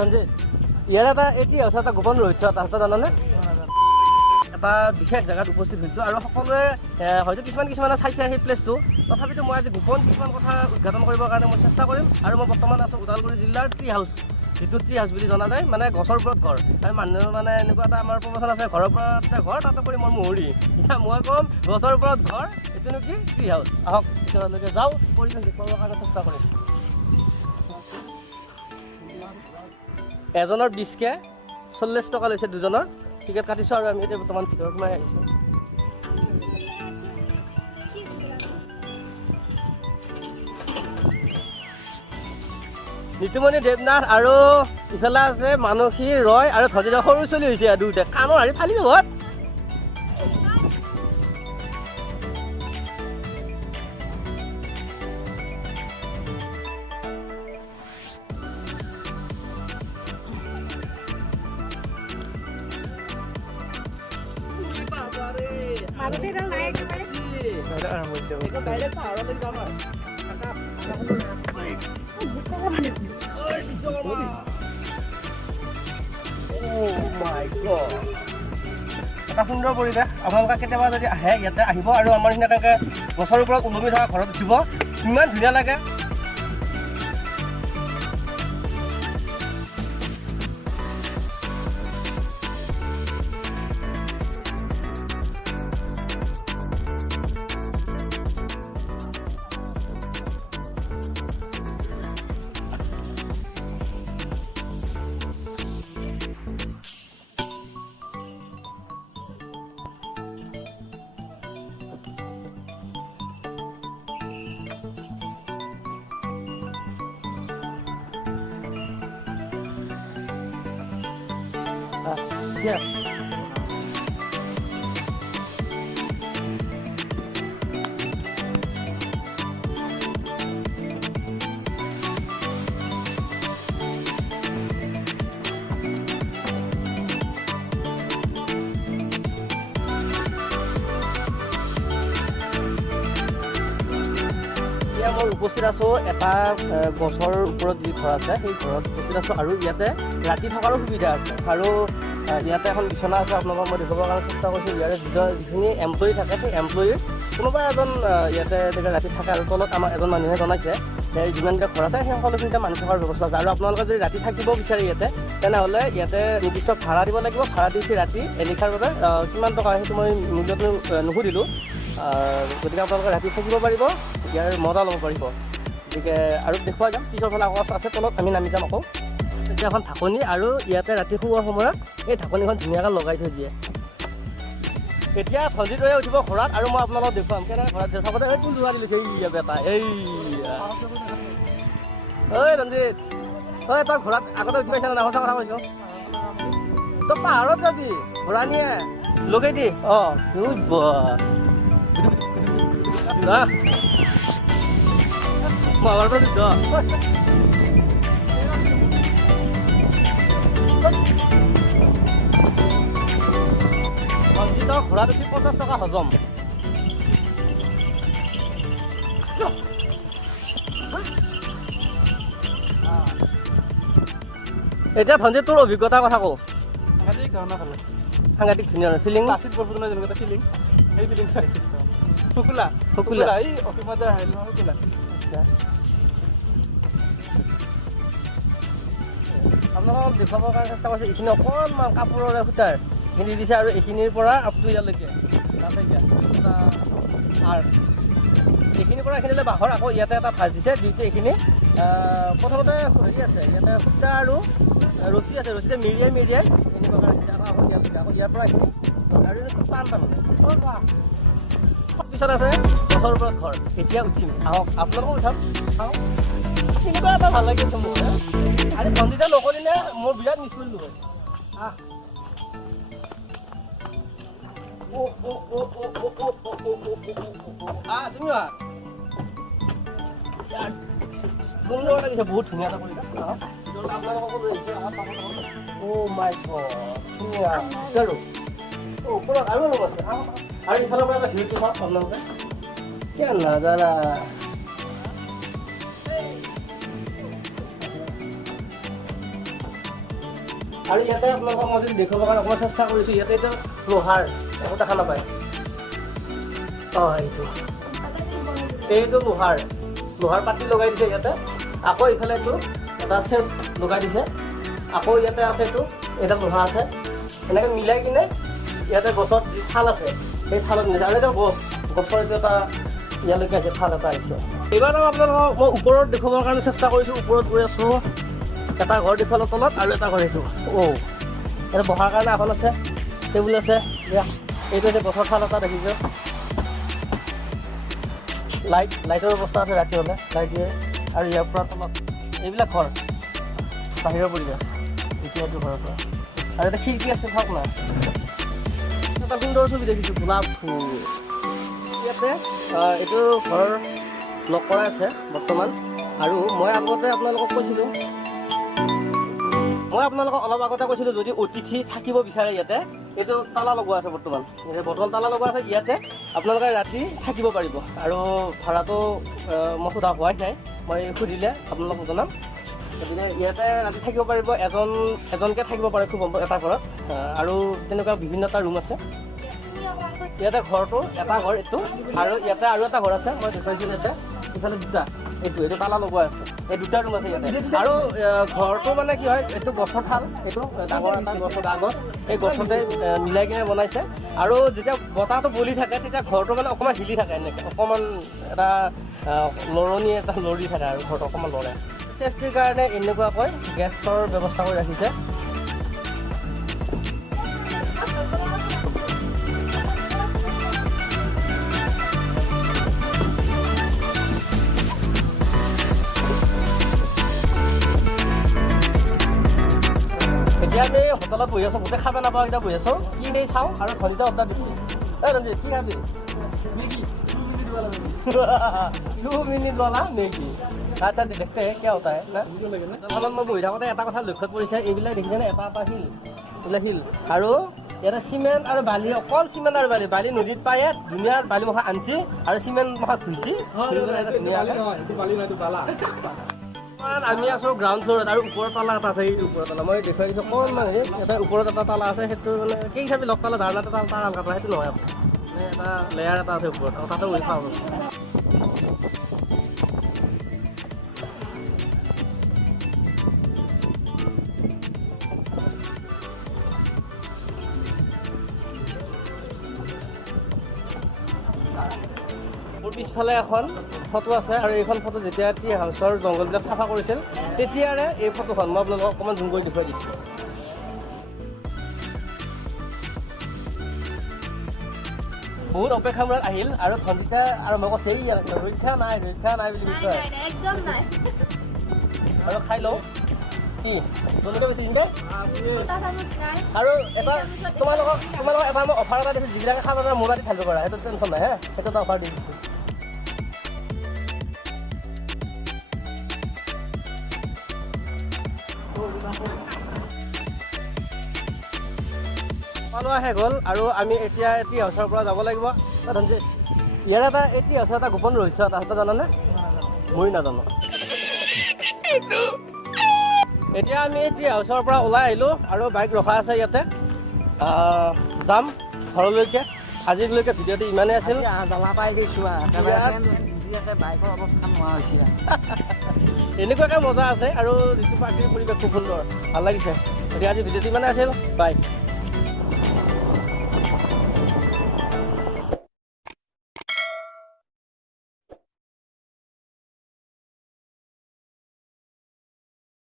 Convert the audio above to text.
ৰঞ্জিত ইয়াৰ এটা গোপন ৰহস্য এটা জানানে? এটা বিশেষ জেগাত উপস্থিত হৈছোঁ আৰু সকলোৱে হয়তো কিছুমানে চাইছে সেই প্লেচটো। তথাপিতো মই আজি গোপন কিছুমান কথা উদঘাটন কৰিবৰ কাৰণে মই চেষ্টা কৰিম। আৰু মই বৰ্তমান আছোঁ ওদালগুৰি জিলাৰ ট্ৰি হাউচ, যিটো ট্ৰি হাউচ বুলি জনা যায়, মানে গছৰ ওপৰত ঘৰ। আৰু মানুহ মানে এনেকুৱা এটা আমাৰ প্ৰবচন আছে, ঘৰৰ ওপৰত ঘৰ তাতে কৰি মোৰ মহৰি। এতিয়া মই ক'ম গছৰ ওপৰত ঘৰ, এইটো নেকি ট্ৰি হাউচ। আহক তেওঁলোকে যাওঁ, পৰিৱেশ দেখুৱাবৰ কাৰণে চেষ্টা কৰিম। এজনৰ 20কে 40 টকা লৈছে, দুজনৰ টিকেট কাটিছোঁ আৰু আমি এতিয়া বৰ্তমান ভিতৰত সোমাই আহিছোঁ। নিতুমণি দেৱনাথ আৰু ইফালে আছে মানসী ৰয় আৰু ধজিৰা সৰু চলি হৈছে দুয়োটা কাণৰ হাৰি ফালি যাব। এটা সুন্দৰ পৰিৱেশ। আপোনালোকে কেতিয়াবা যদি আহে ইয়াতে আহিব আৰু আমাৰ নিচিনাকৈ গছৰ ওপৰত ওলমি থকা ঘৰত উঠিব, ইমান ধুনীয়া লাগে। Yeah. মই উপস্থিত আছোঁ এটা গছৰ ওপৰত যি ঘৰ আছে সেই ঘৰত উপস্থিত আছোঁ আৰু ইয়াতে ৰাতি থকাৰো সুবিধা আছে। আৰু ইয়াতে এখন বিচনা আছে, আপোনালোকক মই দেখুৱাবৰ কাৰণে চেষ্টা কৰিছোঁ। ইয়াৰে যিখিনি এমপ্লয়ী থাকে সেই এমপ্লয়ীৰ কোনোবা এজন ইয়াতে ৰাতি থাকে। আৰু তলত আমাক এজন মানুহে জনাইছে যে যিমানকেইটা ঘৰ আছে সেই সকলোখিনিতে মানুহ থকাৰ ব্যৱস্থা আছে। আৰু আপোনালোকে যদি ৰাতি থাকিব বিচাৰে ইয়াতে, তেনেহ'লে ইয়াতে নিৰ্দিষ্ট ভাড়া দিব লাগিব। ভাড়া দিছে ৰাতি এনিশাৰ বাবে কিমান টকা সেইটো মই মূল্যটো নুসুধিলোঁ। গতিকে আপোনালোকে ৰাতি থাকিব পাৰিব, ইয়াৰ মজা ল'ব পাৰিব। গতিকে আৰু দেখুৱাই যাম, পিছৰ ফালে আকৌ আছে তলত, আমি নামি যাম আকৌ। এতিয়া এখন ঢাকনি আৰু ইয়াতে ৰাতি শুৱাৰ সময়ত এই ঢাকনিখন ধুনীয়াকৈ লগাই থৈ দিয়ে। এতিয়া ধনজিত ৰয়ে উঠিব ঘোঁৰাত আৰু মই আপোনালোকক দেখুৱাম কেনেকৈ ঘোঁৰাত দিয়ে। চাবতে কোন যোৱা দিছে এই বেটা এই ঐ ৰঞ্জিত, ঐ তই ঘোঁৰাত আগতে উঠি পাইছা না? সঁচা কথা কৈছোঁ, তই পাহাৰত যাবি ঘোঁৰা নিয়ে লগাই দি। অঁ ৰঞ্জিতৰ ঘোঁৰাত উঠি 50 টকা হজম। এতিয়া ধনজিত তোৰ অভিজ্ঞতাৰ কথা কওঁ। সাংঘাতিক ধুনীয়া ফিলিং। যেনেকুৱা ফিলিং সেই ফিলিং শুকুলা এই অসীমত শুকুলা। আপোনালোকক দেখুৱাবৰ কাৰণে চেষ্টা কৰিছোঁ। এইখিনি অকণমান কাপোৰৰে সূতাৰ এইখিনি দিছে আৰু এইখিনিৰ পৰা আপটো ইয়ালৈকে তাতে এইখিনিৰ পৰা এইখিনিলৈ বাঁহৰ আকৌ ইয়াতে এটা ভাঁজ দিছে। দুইটা এইখিনি প্ৰথমতে হেৰি আছে, ইয়াতে সূতা আৰু ৰছী আছে, ৰছীতে মেৰিয়াই এনেকুৱা কাৰণে দিছে। আকৌ ইয়াৰ পৰা এইখিনি আৰু টান তাৰমানে। পিছত আছে গছৰ ওপৰত ঘৰ। এতিয়া উঠিম, আহক আপোনালোকেও উঠাম, চাওঁ। কেনেকুৱা এটা ভাল লাগি আছে মোৰ। আৰে ধনজিতে নকৰিলে মোৰ বিৰাট মিছ কৰিলোঁ হয়। তুমি লাগিছে বহুত ধুনীয়া এটা পৰিৱেশ। মাই গড ধুনীয়া ওপৰত আৰু অলপ আছে। আৰু ইফালৰ পৰা এটা ভিউটো চাওক আপোনালোকে, কিয় নাজানা। আৰু ইয়াতে আপোনালোকক মই যদি দেখুৱাবৰ কাৰণে অকণমান চেষ্টা কৰিছোঁ ইয়াতে এইটো লোহাৰ একো দেখা নাপায় এইটো লোহাৰ পাতি লগাই দিছে ইয়াতে আকৌ ইফালে এইটো এটা চেপ লগাই দিছে আকৌ ইয়াতে আছে এটা লোহা আছে এনেকৈ মিলাই কিনে ইয়াতে গছত যি থাল আছে সেই থালত নিছে আৰু এটা গছৰ এইটো এটা ইয়ালৈকে আছে থাল এটা আহিছে এইবাৰ আপোনালোকক মই ওপৰত দেখুৱাবৰ কাৰণে চেষ্টা কৰিছোঁ ওপৰত গৈ আছোঁ এটা ঘৰ দেখুৱালৰ তলত আৰু এটা ঘৰ এইটো এটা বহাৰ কাৰণে এখন আছে টেবুল আছে এইটো হৈছে গছৰ থাল এটা দেখিছোঁ লাইটৰ ব্যৱস্থা আছে ৰাতি হ'লে লাইট দিয়ে আৰু ইয়াৰ পৰা তলত এইবিলাক ঘৰ বাহিৰৰ পৰিৱেশ এতিয়া এইটো ঘৰৰ পৰা আৰু এটা খিৰিকী আছে চাওক না এটা সুন্দৰ ছবি দেখিছোঁ গোলাপ ফুল ইয়াতে এইটো ঘৰ লক কৰা আছে বৰ্তমান আৰু মই অলপ আগতে কৈছিলোঁ যদি অতিথি থাকিব বিচাৰে ইয়াতে এইটো তালা লগোৱা আছে বৰ্তমান তালা লগোৱা আছে ইয়াতে আপোনালোকে ৰাতি থাকিব পাৰিব আৰু ভাড়াটো মই সোধা হোৱাই নাই মই সুধিলে আপোনালোকক জনাম গতিকে ইয়াতে ৰাতি থাকিব পাৰিব এজনকৈ থাকিব পাৰে খুব এটা ঘৰত আৰু তেনেকুৱা বিভিন্নটা ৰুম আছে ইয়াতে ঘৰটো এটা ঘৰ এইটো আৰু ইয়াতে আৰু এটা ঘৰ আছে মই দেখুৱাইছিলোঁ ইয়াতে ইফালে দুটা এইটো তালা লগোৱা আছে এই দুটা ৰুম আছে ইয়াতে আৰু ঘৰটো মানে কি হয় এইটো গছৰ থাল এইটো ডাঙৰ এটা গছৰ গছ এই গছতে মিলাই কিনে বনাইছে আৰু যেতিয়া বতাহটো বলি থাকে তেতিয়া ঘৰটো মানে অকণমান হিলি থাকে এনেকৈ অকণমান এটা লৰণি এটা লৰি থাকে আৰু ঘৰটো অকণমান লৰে ছেফটিৰ কাৰণে এনেকুৱাকৈ গেছৰ ব্যৱস্থা কৰি ৰাখিছে এতিয়া আমি হোটেলত বহি আছোঁ গোটেই খাব নাপাওঁ এতিয়া বহি আছোঁ কি নেই চাওঁ আৰু ঘণ্টা অৰ্ডাৰ দিছোঁ ৰঞ্জিত কি খাবি মেগি 2 মিনিট वाला মেগি আচ্ছা দেখতে क्या होता है ना দোকানত মই বহি থাকোঁতে এটা কথা লক্ষ্যত পৰিছে এইবিলাক দেখিছেনে এটা শিল আৰু ইয়াতে চিমেণ্ট আৰু বালি অকল চিমেণ্ট আৰু বালি নদীত পায় ধুনীয়া বালি মুখা আনছি আৰু চিমেণ্ট মুখা ধুইছি আমি আছোঁ গ্ৰাউণ্ড ফ্ল'ৰত আৰু ওপৰৰ তালা এটা আছে এই ওপৰৰ তালা মই দেখুৱাই দিছোঁ অকণমান এটা ওপৰত এটা তালা আছে সেইটো মানে কি হিচাপে লগ তালা ধাৰণাত এটা তাৰ আলকাটা সেইটো নহয় মানে এটা লেয়াৰ এটা আছে ওপৰত তাতে উৰি খাওঁ মোৰ পিছফালে এখন ফটো আছে আৰু এইখন ফটো যেতিয়া টি হাউচৰ জংঘলবিলাক চাফা কৰিছিল তেতিয়াৰে এই ফটোখন মই আপোনালোকক অকণমান জুম কৰি দেখুৱাই দিছোঁ বহুত অপেক্ষা মূৰত আহিল আৰু ঘণ্টা আৰম্ভ কৰিছে ৰক্ষা নাই বুলি কৈছে আৰু খাই লওঁ কি জলকীয়া বেছি আৰু এটা তোমালোকক এটা মই অফাৰ এটা দিছোঁ যিবিলাকে খাব পাৰে মোবাইল ঢালিব পৰা সেইটো টেনশ্যন নাই হে সেইটো এটা অফাৰ দি দিছোঁ খোৱা শেষ হ'ল আৰু আমি এতিয়া টি হাউচৰ পৰা যাব লাগিব ইয়াৰ এটা টি হাউচৰ এটা গোপন ৰহস্য এটা আছে জানানে মই নাজানো এতিয়া আমি টি হাউচৰ পৰা ওলাই আহিলোঁ আৰু বাইক ৰখা আছে ইয়াতে যাম ঘৰলৈকে আজিলৈকে ভিডিঅ'টো ইমানেই আছিল জ্বলা পাই দিছোঁ বাইকৰ অৱস্থা নোহোৱা হৈছে এনেকুৱাকৈ মজা আছে আৰু যিটো প্ৰাকৃতিক পৰিৱেশ খুব সুন্দৰ ভাল লাগিছে গতিকে আজি ভিডিঅ'টো ইমানেই আছিল বাই